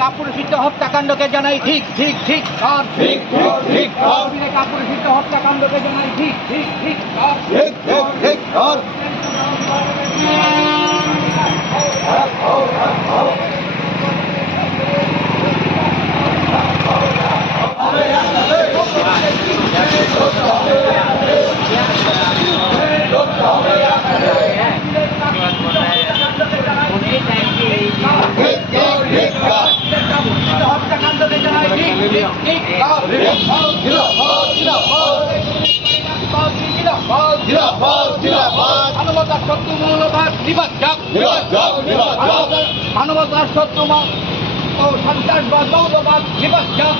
কাপুরুষিত হত্যাকাণ্ডকে জানাই ঠিক ঠিক ঠিক ঠিক ঠিক কাপুরুষিত হত্যাকাণ্ডকে জানাই মানবতার শত্রু মৌলবাদ নিবাদ যাক। মানবতার শত্রু সন্ত্রাসবাদ মৌলবাদ নিবাদ যাক।